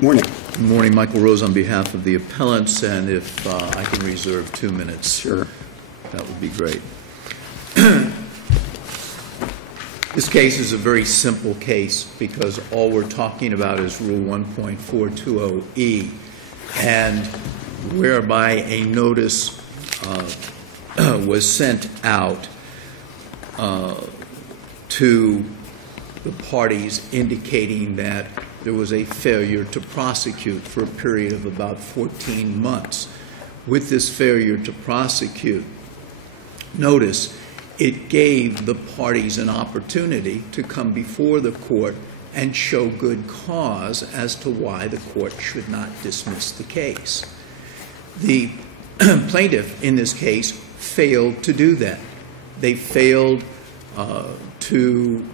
Morning. Good morning. Michael Rose on behalf of the appellants, and if I can reserve 2 minutes. Sure. That would be great. This case is a very simple case because all we're talking about is Rule 1.420E, and whereby a notice was sent out to the parties indicating that there was a failure to prosecute for a period of about 14 months. With this failure to prosecute notice, it gave the parties an opportunity to come before the court and show good cause as to why the court should not dismiss the case. The plaintiff in this case failed to do that. They failed to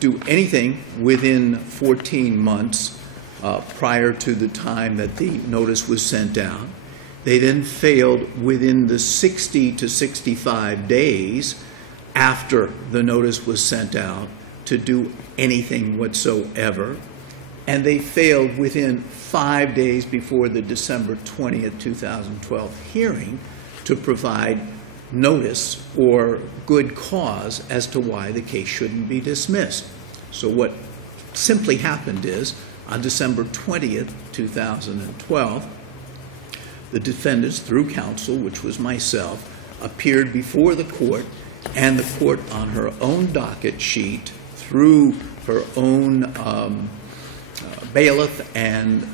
do anything within 14 months prior to the time that the notice was sent out. They then failed within the 60 to 65 days after the notice was sent out to do anything whatsoever. And they failed within 5 days before the December 20th, 2012 hearing to provide notice or good cause as to why the case shouldn't be dismissed. So what simply happened is, on December 20th, 2012, the defendants, through counsel, which was myself, appeared before the court, and the court, on her own docket sheet, through her own bailiff and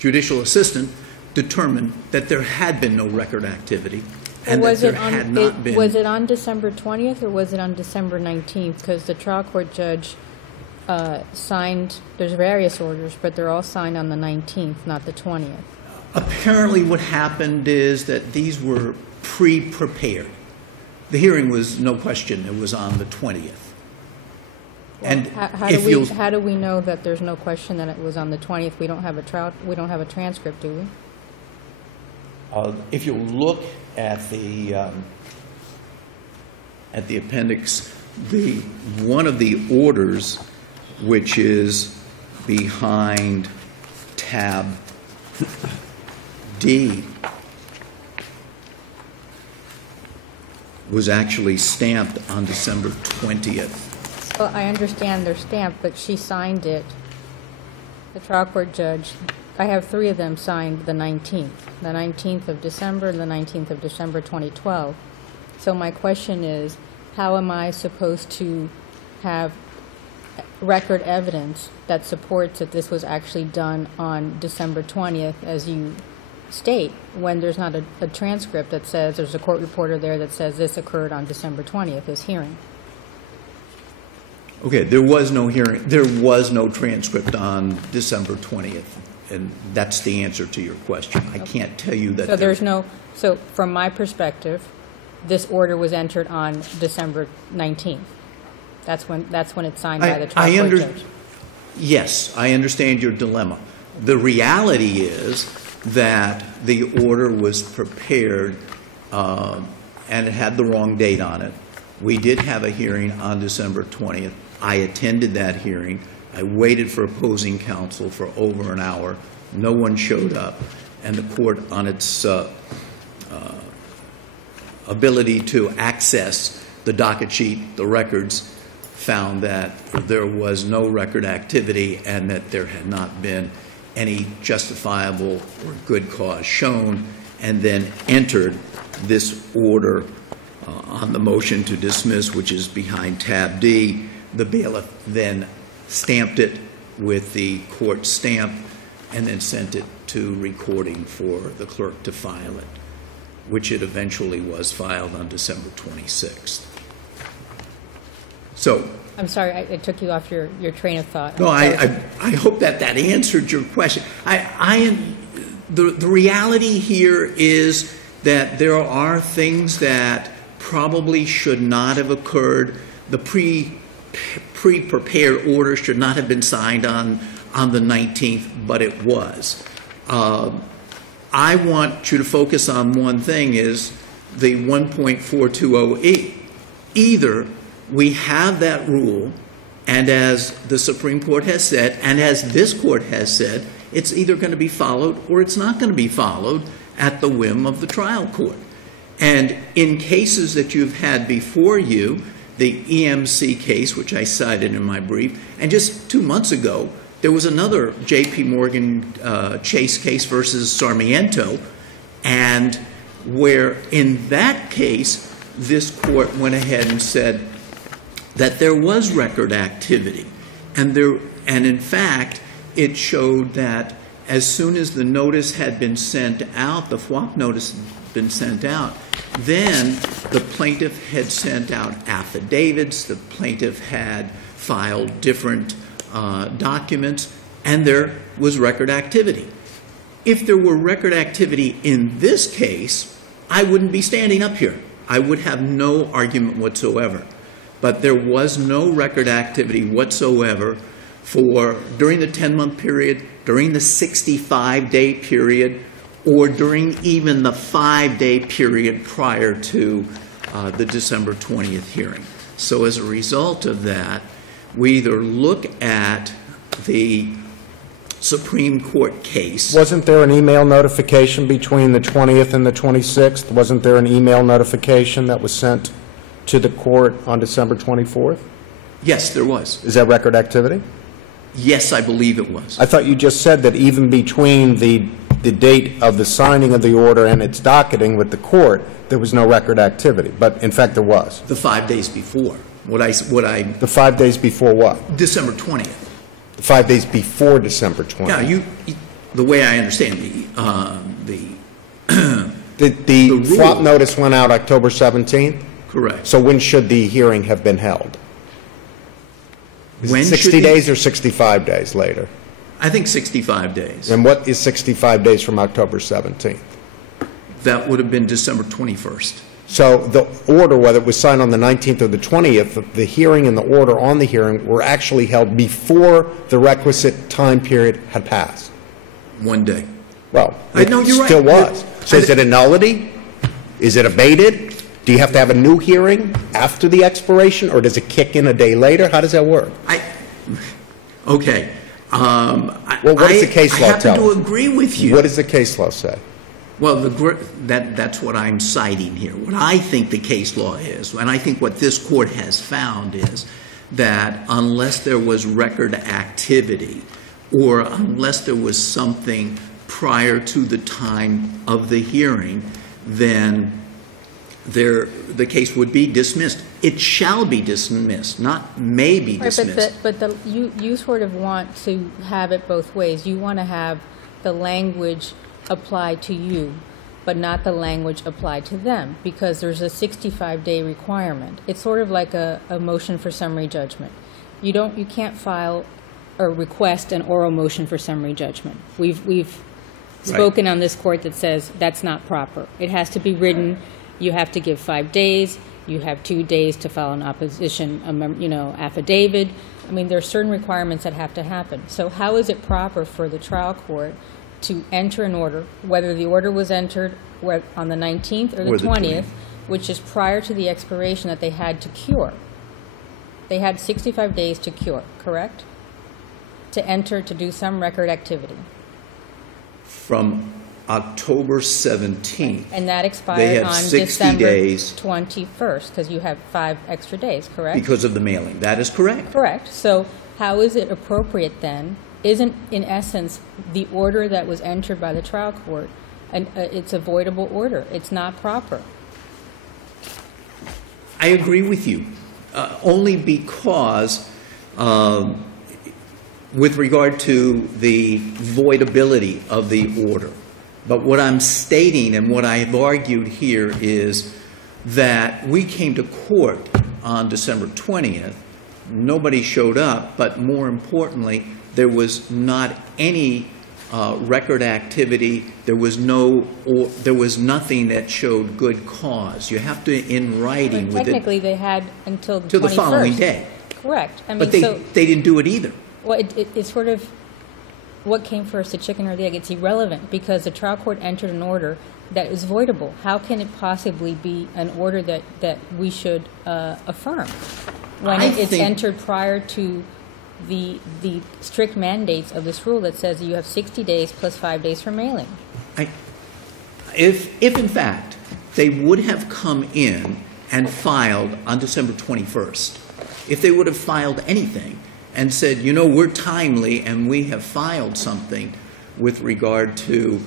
judicial assistant, determined that there had been no record activity and that there had not been. Was it on December 20th or was it on December 19th? Because the trial court judge signed, there's various orders, but they're all signed on the 19th, not the 20th. Apparently what happened is that these were pre-prepared. The hearing was, no question, it was on the 20th. Well, and how do we know that there's no question that it was on the 20th? We don't have a transcript, do we? If you look at the appendix, one of the orders, which is behind tab D, was actually stamped on December 20th. Well, I understand they're stamped, but she signed it. The trial court judge, I have 3 of them signed the 19th of December and the 19th of December 2012. So my question is, how am I supposed to have record evidence that supports that this was actually done on December 20th, as you state, when there's not a transcript that says, there's a court reporter there that says this occurred on December 20th, this hearing? Okay, there was no hearing. There was no transcript on December 20th, and that's the answer to your question. I can't tell you that. So there's no, so from my perspective, this order was entered on December 19th. That's when it's signed by the trial court judge. Yes, I understand your dilemma. The reality is that the order was prepared and it had the wrong date on it. We did have a hearing on December 20th. I attended that hearing. I waited for opposing counsel for over an hour. No one showed up, and the court, on its ability to access the docket sheet, the records, found that there was no record activity and that there had not been any justifiable or good cause shown, and then entered this order on the motion to dismiss, which is behind tab D. The bailiff then stamped it with the court stamp and then sent it to recording for the clerk to file it, which it eventually was filed on December 26th. So, I'm sorry, I took you off your train of thought. No, I hope that answered your question. The reality here is that there are things that probably should not have occurred. The pre-prepared order should not have been signed on the 19th, but it was. I want you to focus on one thing, is the 1.420E. Either we have that rule And as the Supreme Court has said, and as this court has said, it's either going to be followed or it's not going to be followed at the whim of the trial court. And in cases that you've had before you, the EMC case, which I cited in my brief, and just 2 months ago, there was another J.P. Morgan Chase case versus Sarmiento, and where in that case, this court went ahead and said that there was record activity. And in fact, it showed that as soon as the notice had been sent out, the FWOP notice had been sent out, then the plaintiff had sent out affidavits, the plaintiff had filed different documents, and there was record activity. If there were record activity in this case, I wouldn't be standing up here. I would have no argument whatsoever. But there was no record activity whatsoever during the 10-month period, during the 65-day period, or during even the 5-day period prior to the December 20th hearing. So as a result of that, we either look at the Supreme Court case. Wasn't there an email notification between the 20th and the 26th? Wasn't there an email notification that was sent to the court on December 24th? Yes, there was. Is that record activity? Yes, I believe it was. I thought you just said that even between the date of the signing of the order and its docketing with the court, there was no record activity. But in fact, there was. The 5 days before. The 5 days before what? December 20th. 5 days before December 20th. Yeah, the way I understand the FWOP notice went out October 17th? Correct. So when should the hearing have been held? Is it 60 days or 65 days later? I think 65 days. And what is 65 days from October 17th? That would have been December 21st. So the order, whether it was signed on the 19th or the 20th, the hearing and the order on the hearing were actually held before the requisite time period had passed. 1 day. Well, it still was. So is it a nullity? Is it abated? Do you have to have a new hearing after the expiration, or does it kick in a day later? How does that work? Okay. Well, what does the case law tell us? I happen to agree with you. What does the case law say? Well, that's what I'm citing here. What I think the case law is, and I think what this court has found is that unless there was record activity or unless there was something prior to the time of the hearing, then the case would be dismissed. It shall be dismissed, not may be dismissed. Right, but you sort of want to have it both ways. You want to have the language applied to you, but not the language applied to them, because there's a 65-day requirement. It's sort of like a motion for summary judgment. You can't file or request an oral motion for summary judgment. We've spoken on this court that says that's not proper. It has to be written. You have to give 5 days. You have 2 days to file an opposition, affidavit. I mean, there are certain requirements that have to happen. So how is it proper for the trial court to enter an order, whether the order was entered on the 19th or the 20th, which is prior to the expiration that they had to cure? They had 65 days to cure, correct? To do some record activity. From October 17th. And that expired on December 21st, because you have 5 extra days, correct? Because of the mailing. That is correct. Correct. So how is it appropriate then? Isn't, in essence, the order that was entered by the trial court, and it's a voidable order? It's not proper. I agree with you, only because with regard to the voidability of the order. But what I'm stating and what I have argued here is that we came to court on December 20th. Nobody showed up, but more importantly, there was not any record activity. There was nothing that showed good cause. You have to, in writing, well, technically, they had until the 21st. To the following day. Correct. I mean, but they didn't do it either. Well, it's sort of what came first, the chicken or the egg. It's irrelevant because the trial court entered an order that is voidable. How can it possibly be an order that we should affirm? when it's entered prior to the strict mandates of this rule that says you have 60 days plus 5 days for mailing. If in fact they would have come in and filed on December 21st, if they would have filed anything and said, you know, we're timely and we have filed something with regard to,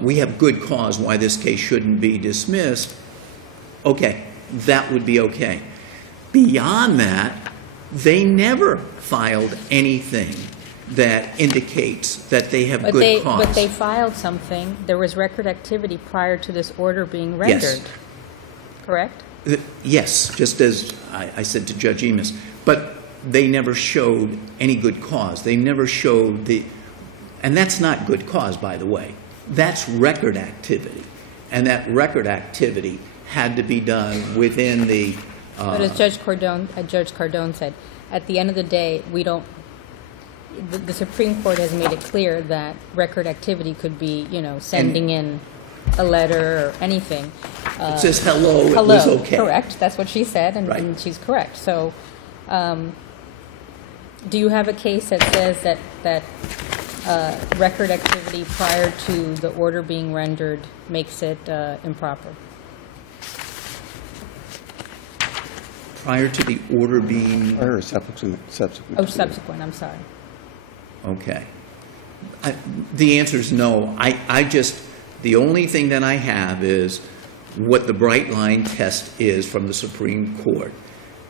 we have good cause why this case shouldn't be dismissed, okay, that would be okay. Beyond that, they never filed anything that indicates that they have good cause. But they filed something. There was record activity prior to this order being rendered. Yes. Correct? Yes, just as I said to Judge Emis. But they never showed any good cause. They never showed and that's not good cause, by the way. That's record activity. And that record activity had to be done within the... But as Judge Cardone said, at the end of the day, we don't... The Supreme Court has made it clear that record activity could be, you know, sending in a letter or anything. It says hello, it was okay. Correct. That's what she said, and, right. and she's correct. So do you have a case that says that record activity prior to the order being rendered makes it improper? Prior to the order being... Or subsequent. Oh, subsequent. I'm sorry. Okay. The answer is no. The only thing that I have is what the bright line test is from the Supreme Court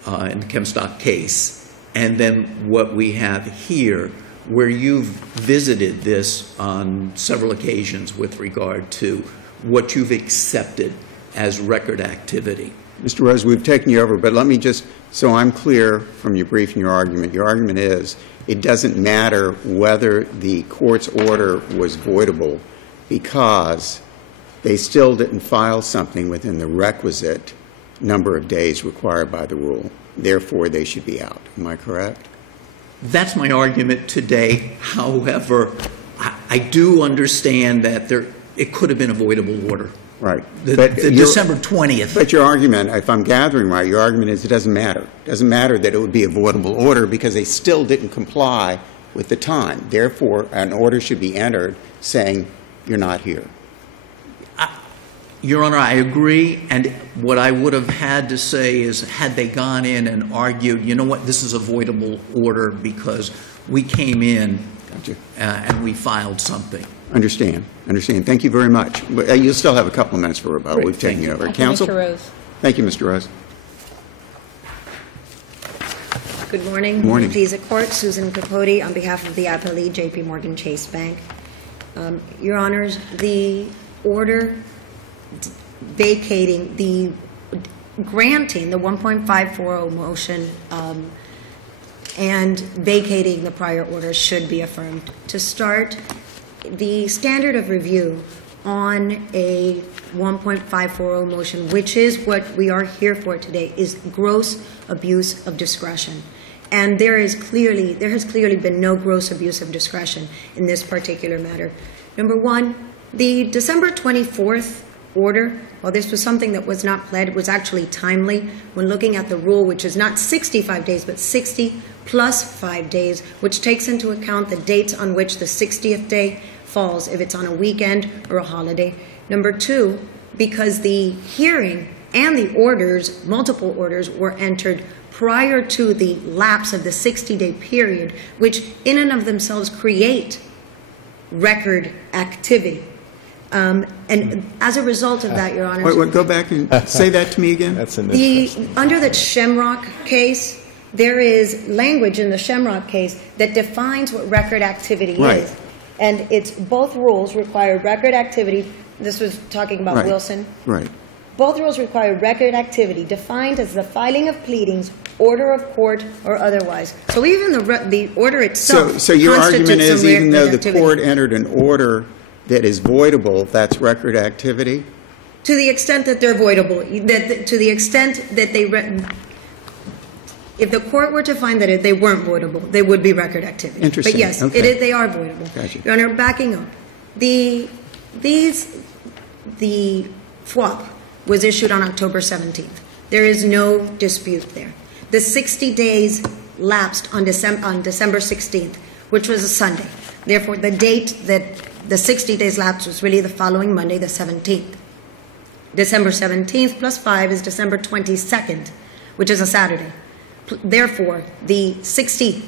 in the Kempstock case, and then what we have here, where you've visited this on several occasions with regard to what you've accepted as record activity. Mr. Rose, we've taken you over, but let me just, so I'm clear from your brief and your argument is it doesn't matter whether the court's order was voidable because they still didn't file something within the requisite number of days required by the rule. Therefore, they should be out. Am I correct? That's my argument today. However, I do understand that it could have been a voidable order. Right. The December 20th. But your argument, if I'm gathering right, your argument is it doesn't matter. It doesn't matter that it would be a voidable order because they still didn't comply with the time. Therefore, an order should be entered saying you're not here. Your Honor, I agree. And what I would have had to say is had they gone in and argued, you know what, this is a voidable order because we came in and we filed something. Understand. Thank you very much. You'll still have a couple of minutes for rebuttal. Great. We've taken you over. Thank you, Counsel? Mr. Rose. Thank you, Mr. Rose. Good morning. Good morning. Visa Court, Susan Capote on behalf of the appellee, J.P. Morgan Chase Bank. Your Honors, the order granting the 1.540 motion and vacating the prior order should be affirmed. To start, the standard of review on a 1.540 motion, which is what we are here for today, is gross abuse of discretion. And there has clearly been no gross abuse of discretion in this particular matter. Number one, the December 24th order, while this was something that was not pled, it was actually timely when looking at the rule, which is not 65 days, but 60 plus 5 days, which takes into account the dates on which the 60th day falls, if it's on a weekend or a holiday. Number two, because the hearing and the orders, multiple orders, were entered prior to the lapse of the 60-day period, which in and of themselves create record activity. And as a result of that, Your Honor... Wait, go back and say that to me again. That's an Under the Shamrock case, there is language in the Shamrock case that defines what record activity is. And it's both rules require record activity. This was talking about Wilson. Right. Both rules require record activity defined as the filing of pleadings, order of court, or otherwise. So even the order itself So your argument constitutes is some even though record the activity. court entered an order that is voidable, that's record activity? To the extent that they're voidable, to the extent that if the court were to find that they weren't voidable, they would be record activity. Interesting. But yes, Okay. they are voidable. Gotcha. Your Honor, backing up, the FWAP was issued on October 17th. There is no dispute there. The 60 days lapsed on December 16th, which was a Sunday. Therefore, the date that the 60 days lapsed was really the following Monday, the 17th. December 17th plus 5 is December 22nd, which is a Saturday. Therefore, the 60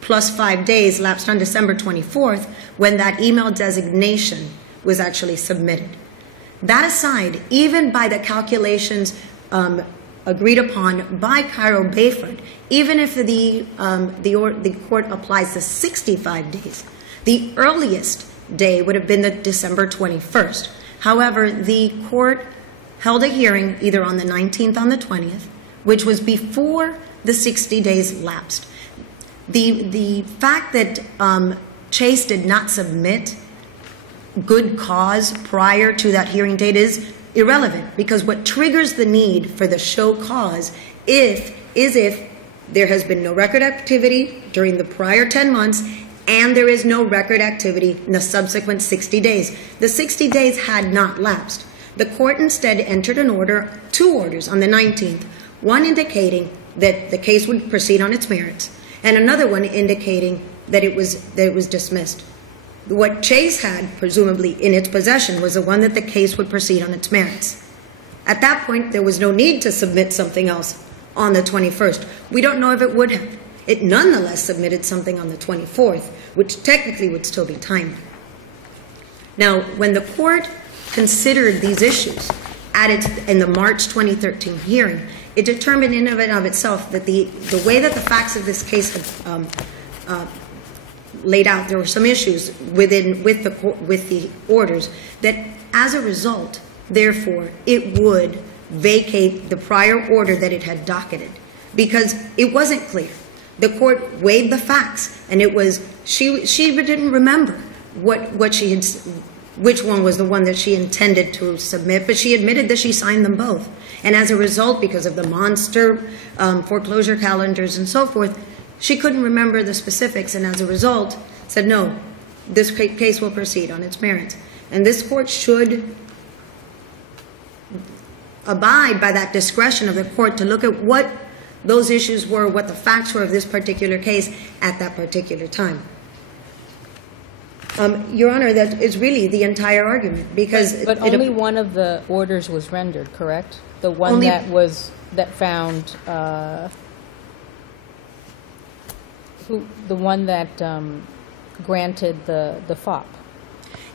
plus 5 days lapsed on December 24th when that email designation was actually submitted. That aside, even by the calculations agreed upon by Kairo Bayfront, even if the court applies the 65 days, the earliest day would have been the December 21st. However, the court held a hearing either on the 19th or on the 20th, which was before the 60 days lapsed. The fact that Chase did not submit good cause prior to that hearing date is irrelevant, because what triggers the need for the show cause is if there has been no record activity during the prior 10 months and there is no record activity in the subsequent 60 days. The 60 days had not lapsed. The court instead entered an order, 2 orders on the 19th, one indicating that the case would proceed on its merits, and another one indicating that it was dismissed. What Chase had, presumably, in its possession was the one that the case would proceed on its merits. At that point, there was no need to submit something else on the 21st. We don't know if it would have. It nonetheless submitted something on the 24th, which technically would still be timely. Now, when the court considered these issues in the March 2013 hearing, it determined in and of itself that the way that the facts of this case had laid out, there were some issues with the orders that, as a result, therefore, it would vacate the prior order that it had docketed, because it wasn't clear. The court weighed the facts, and it was she didn't remember which one was the one that she intended to submit, but she admitted that she signed them both. And as a result, because of the monster foreclosure calendars and so forth, she couldn't remember the specifics, and as a result said, no, this case will proceed on its merits. And this court should abide by that discretion of the court to look at what those issues were, what the facts were of this particular case at that particular time. Your Honor, that is really the entire argument, because but only one of the orders was rendered, correct? The one that found the one that granted the FOP.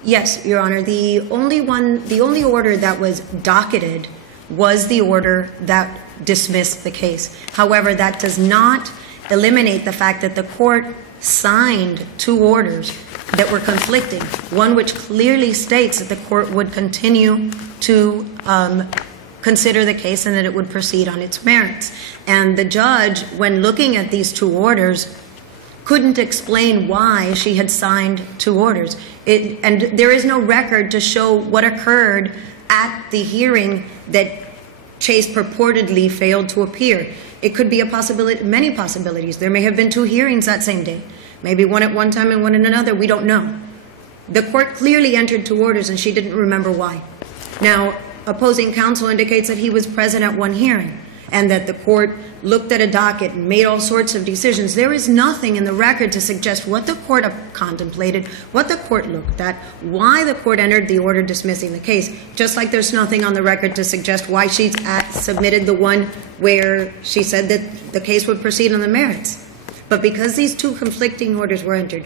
Yes, Your Honor. The only order that was docketed was the order that dismissed the case. However, that does not eliminate the fact that the court signed 2 orders that were conflicting. One which clearly states that the court would continue to consider the case and that it would proceed on its merits. And the judge, when looking at these 2 orders, couldn't explain why she had signed 2 orders. And there is no record to show what occurred at the hearing that Chase purportedly failed to appear. It could be a possibility, many possibilities. There may have been 2 hearings that same day. Maybe one at one time and one at another. We don't know. The court clearly entered 2 orders, and she didn't remember why. Now, opposing counsel indicates that he was present at one hearing and that the court looked at a docket and made all sorts of decisions. There is nothing in the record to suggest what the court contemplated, what the court looked at, why the court entered the order dismissing the case, just like there's nothing on the record to suggest why she submitted the one where she said that the case would proceed on the merits. But because these 2 conflicting orders were entered,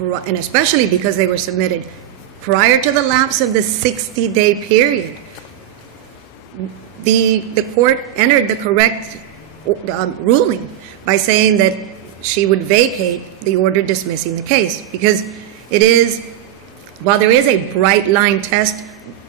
and especially because they were submitted prior to the lapse of the 60-day period, the court entered the correct ruling by saying that she would vacate the order dismissing the case, because it is, while there is a bright line test,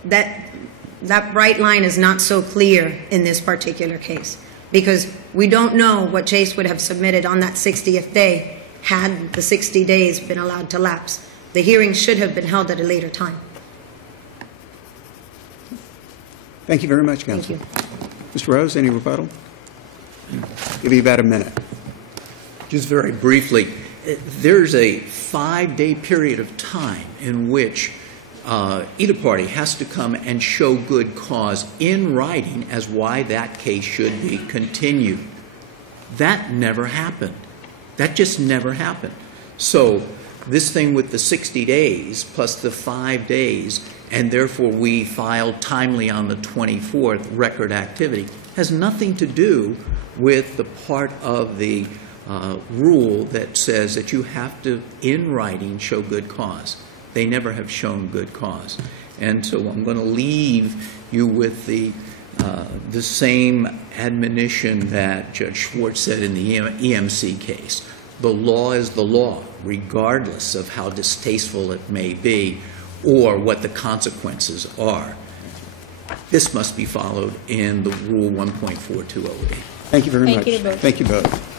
that bright line is not so clear in this particular case, because we don't know what Chase would have submitted on that 60th day had the 60 days been allowed to lapse. The hearing should have been held at a later time. Thank you very much, counsel. Thank you. Mr. Rose, any rebuttal? Give you about a minute. Just very briefly, there's a 5-day period of time in which either party has to come and show good cause in writing as why that case should be continued. That never happened. That just never happened. So this thing with the 60 days plus the 5 days, and therefore we filed timely on the 24th record activity, has nothing to do with the part of the rule that says that you have to, in writing, show good cause. They never have shown good cause. And so I'm going to leave you with the same admonition that Judge Schwartz said in the EMC case. The law is the law, regardless of how distasteful it may be or what the consequences are. This must be followed in the Rule 1.4208. Thank you very much. Thank you to both. Thank you both.